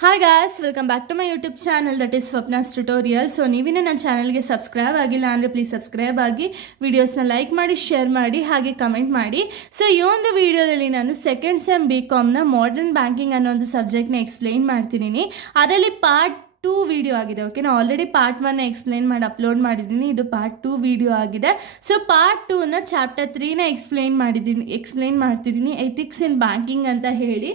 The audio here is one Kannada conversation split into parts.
Hi guys, welcome back to my YouTube channel that is Swapna's Tutorial. So ನೀವಿನ್ನು ನನ್ನ ಚಾನಲ್ಗೆ ಸಬ್ಸ್ಕ್ರೈಬ್ ಆಗಿಲ್ಲ ಅಂದರೆ ಪ್ಲೀಸ್ ಸಬ್ಸ್ಕ್ರೈಬ್ ಆಗಿ ವಿಡಿಯೋಸ್ನ ಲೈಕ್ ಮಾಡಿ ಶೇರ್ ಮಾಡಿ ಹಾಗೆ ಕಮೆಂಟ್ ಮಾಡಿ. ಸೊ ಈ ಒಂದು ವಿಡಿಯೋದಲ್ಲಿ ನಾನು ಸೆಕೆಂಡ್ ಸೆಮ್ BComನ ಮಾಡರ್ನ್ ಬ್ಯಾಂಕಿಂಗ್ ಅನ್ನೋ ಒಂದು ಸಬ್ಜೆಕ್ಟ್ನ ಎಕ್ಸ್ಪ್ಲೈನ್ ಮಾಡ್ತಿದ್ದೀನಿ. ಅದರಲ್ಲಿ ಪಾರ್ಟ್ 2 ವಿಡಿಯೋ ಆಗಿದೆ. ಓಕೆ, ನಾನು ಆಲ್ರೆಡಿ ಪಾರ್ಟ್ 1 ಎಕ್ಸ್ಪ್ಲೈನ್ ಮಾಡಿ ಅಪ್ಲೋಡ್ ಮಾಡಿದ್ದೀನಿ. ಇದು ಪಾರ್ಟ್ 2 ವಿಡಿಯೋ ಆಗಿದೆ. ಸೊ ಪಾರ್ಟ್ 2ನ ಚಾಪ್ಟರ್ 3ನ ಎಕ್ಸ್ಪ್ಲೈನ್ ಮಾಡ್ತಿದ್ದೀನಿ, ಎಥಿಕ್ಸ್ ಇನ್ ಬ್ಯಾಂಕಿಂಗ್ ಅಂತ ಹೇಳಿ.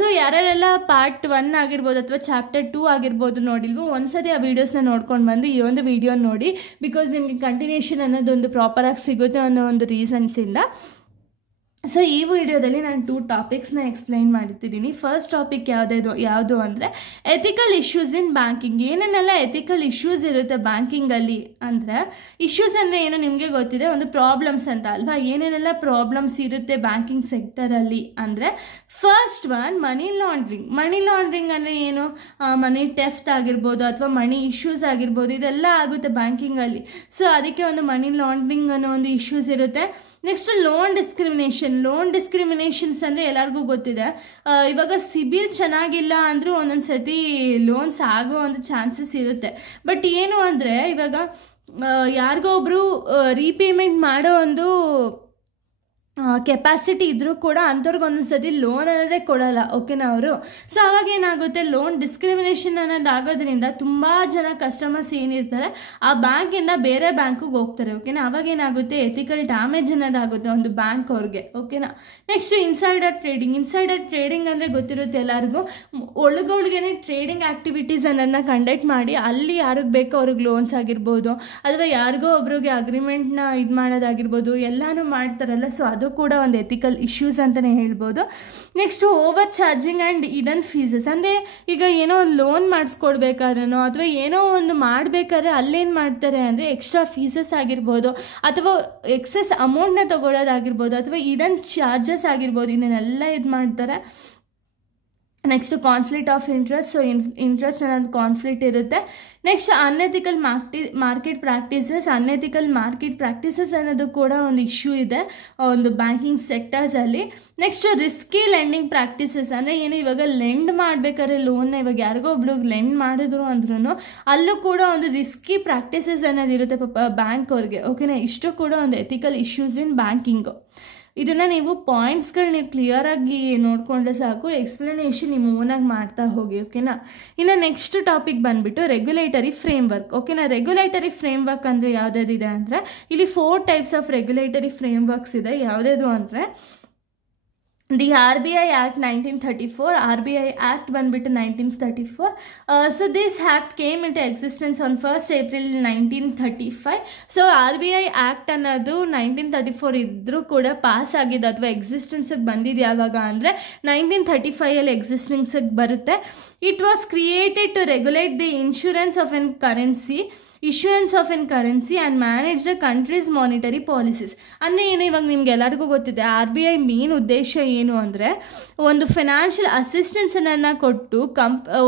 ಸೊ ಯಾರೆಲ್ಲ ಪಾರ್ಟ್ 1 ಆಗಿರ್ಬೋದು ಅಥವಾ ಚಾಪ್ಟರ್ 2 ಆಗಿರ್ಬೋದು ನೋಡಿಲ್ವೋ ಒಂದ್ಸರಿ ಆ ವಿಡಿಯೋಸ್ನ ನೋಡ್ಕೊಂಡು ಬಂದು ಈ ಒಂದು ವಿಡಿಯೋ ನೋಡಿ, ಬಿಕಾಸ್ ನಿಮಗೆ ಕಂಟಿನ್ಯೂಷನ್ ಅನ್ನೋದೊಂದು ಪ್ರಾಪರಾಗಿ ಸಿಗುತ್ತೆ ಅನ್ನೋ ಒಂದು ರೀಸನ್ಸಿಂದ. ಸೊ ಈ ವಿಡಿಯೋದಲ್ಲಿ ನಾನು 2 ಟಾಪಿಕ್ಸ್ನ ಎಕ್ಸ್ಪ್ಲೈನ್ ಮಾಡ್ತಿದ್ದೀನಿ. ಫಸ್ಟ್ ಟಾಪಿಕ್ ಯಾವುದು ಅಂದರೆ ಎಥಿಕಲ್ ಇಶ್ಯೂಸ್ ಇನ್ ಬ್ಯಾಂಕಿಂಗ್. ಏನೇನೆಲ್ಲ ಎಥಿಕಲ್ ಇಶ್ಯೂಸ್ ಇರುತ್ತೆ ಬ್ಯಾಂಕಿಂಗಲ್ಲಿ ಅಂದರೆ, ಇಶ್ಯೂಸ್ ಅಂದರೆ ಏನು ನಿಮಗೆ ಗೊತ್ತಿದೆ, ಒಂದು ಪ್ರಾಬ್ಲಮ್ಸ್ ಅಂತ ಅಲ್ವಾ. ಏನೇನೆಲ್ಲ ಪ್ರಾಬ್ಲಮ್ಸ್ ಇರುತ್ತೆ ಬ್ಯಾಂಕಿಂಗ್ ಸೆಕ್ಟರಲ್ಲಿ ಅಂದರೆ, ಫಸ್ಟ್ ಒನ್ ಮನಿ ಲಾಂಡ್ರಿಂಗ್ ಅಂದರೆ ಏನು, ಮನಿ ಟೆಫ್ಟ್ ಆಗಿರ್ಬೋದು ಅಥವಾ ಮನಿ ಇಶ್ಯೂಸ್ ಆಗಿರ್ಬೋದು, ಇದೆಲ್ಲ ಆಗುತ್ತೆ ಬ್ಯಾಂಕಿಂಗಲ್ಲಿ. ಸೊ ಅದಕ್ಕೆ ಒಂದು ಮನಿ ಲಾಂಡ್ರಿಂಗ್ ಅನ್ನೋ ಒಂದು ಇಶ್ಯೂಸ್ ಇರುತ್ತೆ. ನೆಕ್ಸ್ಟ್ ಲೋನ್ ಡಿಸ್ಕ್ರಿಮಿನೇಷನ್ಸ್ ಅಂದರೆ ಎಲ್ಲರಿಗೂ ಗೊತ್ತಿದೆ. ಇವಾಗ ಸಿಬಿಲ್ ಚೆನ್ನಾಗಿಲ್ಲ ಅಂದರೂ ಒಂದೊಂದು ಸತಿ ಲೋನ್ಸ್ ಆಗೋ ಒಂದು ಚಾನ್ಸಸ್ ಇರುತ್ತೆ. ಬಟ್ ಏನು ಅಂದರೆ, ಇವಾಗ ಯಾರಿಗೋ ಒಬ್ಬರು ರೀಪೇಮೆಂಟ್ ಮಾಡೋ ಒಂದು ಕೆಪಾಸಿಟಿ ಇದ್ದರೂ ಕೂಡ ಅಂಥವ್ರಿಗೆ ಒಂದೊಂದ್ಸತಿ ಲೋನ್ ಅನ್ನೋದೇ ಕೊಡಲ್ಲ. ಓಕೆನಾ ಅವರು. ಸೊ ಅವಾಗ ಏನಾಗುತ್ತೆ, ಲೋನ್ ಡಿಸ್ಕ್ರಿಮಿನೇಷನ್ ಅನ್ನೋದಾಗೋದ್ರಿಂದ ತುಂಬ ಜನ ಕಸ್ಟಮರ್ಸ್ ಏನಿರ್ತಾರೆ ಆ ಬ್ಯಾಂಕಿಂದ ಬೇರೆ ಬ್ಯಾಂಕಿಗೆ ಹೋಗ್ತಾರೆ. ಓಕೆನಾ. ಅವಾಗ ಏನಾಗುತ್ತೆ, ಎಥಿಕಲ್ ಡ್ಯಾಮೇಜ್ ಅನ್ನೋದಾಗುತ್ತೆ ಒಂದು ಬ್ಯಾಂಕ್ ಅವ್ರಿಗೆ. ಓಕೆನಾ. ನೆಕ್ಸ್ಟ್ ಇನ್ಸೈಡರ್ ಟ್ರೇಡಿಂಗ್ ಅಂದರೆ ಗೊತ್ತಿರುತ್ತೆ ಎಲ್ಲರಿಗೂ. ಒಳಗೊಳಗೇನೆ ಟ್ರೇಡಿಂಗ್ ಆ್ಯಕ್ಟಿವಿಟೀಸ್ ಅನ್ನೋದನ್ನ ಕಂಡಕ್ಟ್ ಮಾಡಿ ಅಲ್ಲಿ ಯಾರಿಗೆ ಬೇಕೋ ಅವ್ರಿಗೆ ಲೋನ್ಸ್ ಆಗಿರ್ಬೋದು ಅಥವಾ ಯಾರಿಗೋ ಒಬ್ರಿಗೆ ಅಗ್ರಿಮೆಂಟ್ನ ಇದು ಮಾಡೋದಾಗಿರ್ಬೋದು ಎಲ್ಲನೂ ಮಾಡ್ತಾರಲ್ಲ. ಸೊ ಅದು ಕೂಡ ಒಂದು ಎಥಿಕಲ್ ಇಶ್ಯೂಸ್ ಅಂತಲೇ ಹೇಳ್ಬೋದು. Next overcharging and hidden fees ಅಂದರೆ, ಈಗ ಏನೋ ಲೋನ್ ಮಾಡಿಸ್ಕೊಡ್ಬೇಕಾದ್ರೂ ಅಥವಾ ಏನೋ ಒಂದು ಮಾಡಬೇಕಾದ್ರೆ ಅಲ್ಲೇನು ಮಾಡ್ತಾರೆ ಅಂದರೆ ಎಕ್ಸ್ಟ್ರಾ ಫೀಸಸ್ ಆಗಿರ್ಬೋದು ಅಥವಾ ಎಕ್ಸೆಸ್ ಅಮೌಂಟ್ನ ತೊಗೊಳ್ಳೋದಾಗಿರ್ಬೋದು ಅಥವಾ ಇಡನ್ ಚಾರ್ಜಸ್ ಆಗಿರ್ಬೋದು, ಇದನ್ನೆಲ್ಲ ಇದು ಮಾಡ್ತಾರೆ. Next conflict of interest. So interest ಅನ್ನೋದು ಕಾನ್ಫ್ಲಿಕ್ಟ್ ಇರುತ್ತೆ. ನೆಕ್ಸ್ಟ್ ಅನ್ಎಥಿಕಲ್ ಮಾರ್ಕೆಟ್ ಪ್ರಾಕ್ಟೀಸಸ್ ಅನ್ನೋದು ಕೂಡ ಒಂದು ಇಶ್ಯೂ ಇದೆ ಒಂದು ಬ್ಯಾಂಕಿಂಗ್ ಸೆಕ್ಟರ್ಸಲ್ಲಿ. ನೆಕ್ಸ್ಟ್ ರಿಸ್ಕಿ ಲೆಂಡಿಂಗ್ ಪ್ರಾಕ್ಟೀಸಸ್ ಅಂದರೆ ಏನು, ಇವಾಗ ಲೆಂಡ್ ಮಾಡಬೇಕಾದ್ರೆ ಲೋನ್ನ ಇವಾಗ ಯಾರಿಗೋ ಒಬ್ಳಿಗೆ ಲೆಂಡ್ ಮಾಡಿದ್ರು ಅಂದ್ರೂ ಅಲ್ಲೂ ಕೂಡ ಒಂದು ರಿಸ್ಕಿ ಪ್ರಾಕ್ಟೀಸಸ್ ಅನ್ನೋದಿರುತ್ತೆ ಬ್ಯಾಂಕ್ ಅವ್ರಿಗೆ. ಓಕೆನಾ. ಇಷ್ಟು ಕೂಡ ಒಂದು ಎಥಿಕಲ್ ಇಶ್ಯೂಸ್ ಇನ್ ಬ್ಯಾಂಕಿಂಗು. ಇದನ್ನು ನೀವು ಪಾಯಿಂಟ್ಸ್ಗಳು ನೀವು ಕ್ಲಿಯರಾಗಿ ನೋಡಿಕೊಂಡ್ರೆ ಸಾಕು, ಎಕ್ಸ್ಪ್ಲನೇಷನ್ ನಿಮ್ಮ ಓನಾಗಿ ಮಾಡ್ತಾ ಹೋಗಿ. ಓಕೆನಾ. ಇನ್ನು ನೆಕ್ಸ್ಟ್ ಟಾಪಿಕ್ ಬಂದುಬಿಟ್ಟು ರೆಗ್ಯುಲೇಟರಿ ಫ್ರೇಮ್ವರ್ಕ್. ಓಕೆನಾ. ರೆಗ್ಯುಲೇಟರಿ ಫ್ರೇಮ್ವರ್ಕ್ ಅಂದರೆ ಯಾವುದಿದೆ ಅಂದರೆ, ಇಲ್ಲಿ 4 ಟೈಪ್ಸ್ ಆಫ್ ರೆಗ್ಯುಲೇಟರಿ ಫ್ರೇಮ್ವರ್ಕ್ಸ್ ಇದೆ. ಯಾವುದ್ಯಾವುದು ಅಂದರೆ, the RBI Act 1934, RBI Act ಬಂದುಬಿಟ್ಟು 1934. So this act came into existence on 1st April 1935. So RBI act ಅನ್ನೋದು 1934 ಇದ್ದರೂ ಕೂಡ ಪಾಸ್ ಆಗಿದೆ ಅಥವಾ ಎಕ್ಸಿಸ್ಟೆನ್ಸಿಗೆ ಬಂದಿದೆ ಯಾವಾಗ ಅಂದರೆ 1935 ಎಕ್ಸಿಸ್ಟೆನ್ಸಿಗೆ ಬರುತ್ತೆ. It was created to regulate the issuance of an currency and manage the country's monetary policies. ಅಂದರೆ ಏನು, ಇವಾಗ ನಿಮ್ಗೆ ಎಲ್ಲರಿಗೂ ಗೊತ್ತಿದೆ RBI ಮೇನ್ ಉದ್ದೇಶ ಏನು ಅಂದರೆ ಒಂದು ಫೈನಾನ್ಷಿಯಲ್ ಅಸಿಸ್ಟೆನ್ಸನ್ನು ಕೊಟ್ಟು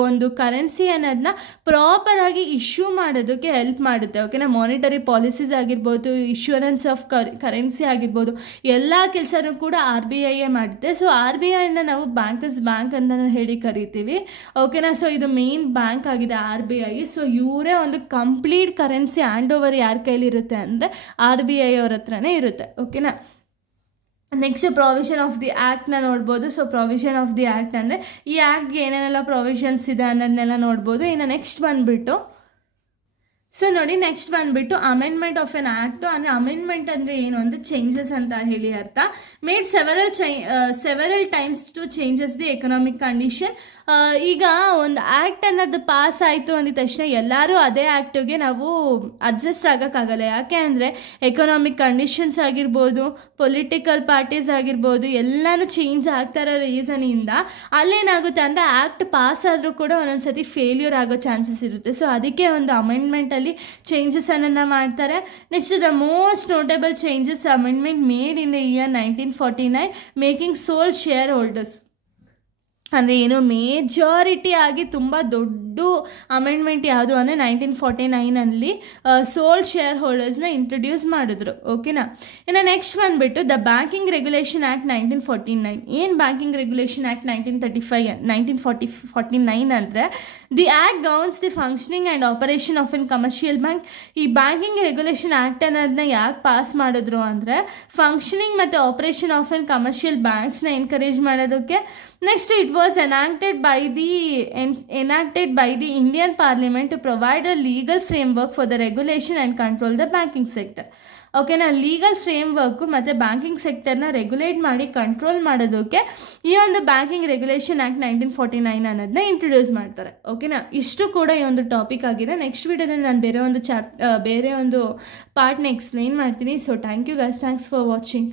ಒಂದು ಕರೆನ್ಸಿ ಅನ್ನೋದನ್ನ ಪ್ರಾಪರಾಗಿ ಇಶ್ಯೂ ಮಾಡೋದಕ್ಕೆ ಹೆಲ್ಪ್ ಮಾಡುತ್ತೆ. ಓಕೆನಾ. ಮಾನಿಟರಿ ಪಾಲಿಸೀಸ್ ಆಗಿರ್ಬೋದು, ಇಶ್ಯೂರೆನ್ಸ್ ಆಫ್ ಕರೆನ್ಸಿ ಆಗಿರ್ಬೋದು, ಎಲ್ಲ ಕೆಲಸನೂ ಕೂಡ RBI ಮಾಡುತ್ತೆ. ಸೊ RBIನ ನಾವು ಬ್ಯಾಂಕರ್ಸ್ ಬ್ಯಾಂಕ್ ಅಂತ ಹೇಳಿ ಕರಿತೀವಿ. ಓಕೆನಾ. ಸೊ ಇದು ಮೇನ್ ಬ್ಯಾಂಕ್ ಆಗಿದೆ RBI. ಸೊ ಇವರೇ ಒಂದು ಕಂಪ್ಲೀಟ್ ಕರೆನ್ಸಿ ಹ್ಯಾಂಡ್ ಓವರ್ ಯಾರ ಕೈಲಿರುತ್ತೆ ಅಂದರೆ RBI ಅವ್ರ ಹತ್ರನೇ ಇರುತ್ತೆ. ಓಕೆನಾ. ನೆಕ್ಸ್ಟ್ ಪ್ರೊವಿಷನ್ ಆಫ್ ದಿ ಆ್ಯಕ್ಟ್ನ ನೋಡ್ಬೋದು. So provision of the act ಅಂದರೆ ಈ ಆ್ಯಕ್ಟ್ಗೆ ಏನೇನೆಲ್ಲ ಪ್ರೊವಿಷನ್ಸ್ ಇದೆ ಅನ್ನೋದನ್ನೆಲ್ಲ ನೋಡ್ಬೋದು. ಇನ್ನು ನೆಕ್ಸ್ಟ್ ಬಂದುಬಿಟ್ಟು ಅಮೆಂಡ್ಮೆಂಟ್ ಆಫ್ ಎನ್ ಆ್ಯಕ್ಟು ಅಂದರೆ, ಅಮೆಂಡ್ಮೆಂಟ್ ಅಂದರೆ ಏನು ಅಂದರೆ ಚೇಂಜಸ್ ಅಂತ ಹೇಳಿ ಅರ್ಥ. Made several times to changes the economic condition. ಈಗ ಒಂದು ಆ್ಯಕ್ಟ್ ಅನ್ನೋದು ಪಾಸ್ ಆಯಿತು ಅಂದಿದ ತಕ್ಷಣ ಎಲ್ಲರೂ ಅದೇ ಆ್ಯಕ್ಟಿಗೆ ನಾವು ಅಡ್ಜಸ್ಟ್ ಆಗೋಕ್ಕಾಗಲ್ಲ. ಯಾಕೆ ಅಂದರೆ ಎಕನಾಮಿಕ್ ಕಂಡೀಷನ್ಸ್ ಆಗಿರ್ಬೋದು, ಪೊಲಿಟಿಕಲ್ ಪಾರ್ಟೀಸ್ ಆಗಿರ್ಬೋದು, ಎಲ್ಲನೂ ಚೇಂಜ್ ಆಗ್ತಾ ಇರೋ ರೀಸನಿಂದ ಅಲ್ಲೇನಾಗುತ್ತೆ ಅಂದರೆ ಆ್ಯಕ್ಟ್ ಪಾಸ್ ಆದರೂ ಕೂಡ ಒಂದೊಂದು ಸತಿ ಫೇಲ್ಯೂರ್ ಆಗೋ ಚಾನ್ಸಸ್ ಇರುತ್ತೆ. ಸೊ ಅದಕ್ಕೆ ಒಂದು ಅಮೆಂಡ್ಮೆಂಟಲ್ಲಿ ಚೇಂಜಸ್ ಅನ್ನೋದನ್ನ ಮಾಡ್ತಾರೆ. Next the most notable changes amendment made in the year 1949 making sole shareholders ಅಂದರೆ ಏನು, ಮೇಜಾರಿಟಿ ಆಗಿ ತುಂಬ ದೊಡ್ಡ ದೊಡ್ಡ ಅಮೆಂಡ್ಮೆಂಟ್ ಯಾವುದು ಅಂದರೆ 1949 ಸೋಲ್ ಶೇರ್ ಹೋಲ್ಡರ್ಸ್ನ ಇಂಟ್ರೊಡ್ಯೂಸ್ ಮಾಡಿದ್ರು. ಓಕೆನಾ. ಇನ್ನು ನೆಕ್ಸ್ಟ್ ಬಂದುಬಿಟ್ಟು ದ ಬ್ಯಾಂಕಿಂಗ್ ರೆಗ್ಯುಲೇಷನ್ ಆ್ಯಕ್ಟ್ 1949. ಏನು ಬ್ಯಾಂಕಿಂಗ್ ರೆಗ್ಯುಲೇಷನ್ ಆ್ಯಕ್ಟ್ 1949 ಅಂದರೆ the act governs the functioning and operation of an commercial bank. ಈ ಬ್ಯಾಂಕಿಂಗ್ ರೆಗ್ಯುಲೇಷನ್ ಆ್ಯಕ್ಟ್ ಅನ್ನೋದನ್ನ ಯಾಕೆ ಪಾಸ್ ಮಾಡಿದ್ರು ಅಂದರೆ ಫಂಕ್ಷನಿಂಗ್ ಮತ್ತು ಆಪರೇಷನ್ ಆಫ್ ಎನ್ ಕಮರ್ಷಿಯಲ್ ಬ್ಯಾಂಕ್ಸ್ನ ಎನ್ಕರೇಜ್ ಮಾಡೋದಕ್ಕೆ. Next it was enacted by the Indian Parliament to provide a legal framework for the regulation and control the banking sector. ಓಕೆನಾ. ಲೀಗಲ್ ಫ್ರೇಮ್ವರ್ಕು ಮತ್ತು ಬ್ಯಾಂಕಿಂಗ್ ಸೆಕ್ಟರ್ನ ರೆಗ್ಯುಲೇಟ್ ಮಾಡಿ ಕಂಟ್ರೋಲ್ ಮಾಡೋದಕ್ಕೆ ಈ ಒಂದು ಬ್ಯಾಂಕಿಂಗ್ ರೆಗ್ಯುಲೇಷನ್ ಆ್ಯಕ್ಟ್ 1949 ಅನ್ನೋದನ್ನ ಇಂಟ್ರೊಡ್ಯೂಸ್ ಮಾಡ್ತಾರೆ. ಓಕೆನಾ. ಇಷ್ಟು ಕೂಡ ಈ ಒಂದು ಟಾಪಿಕ್ ಆಗಿದೆ. ನೆಕ್ಸ್ಟ್ ವಿಡಿಯೋದಲ್ಲಿ ನಾನು ಬೇರೆ ಒಂದು ಪಾರ್ಟ್ನ ಎಕ್ಸ್ಪ್ಲೈನ್ ಮಾಡ್ತೀನಿ. So thank you guys, thanks for watching.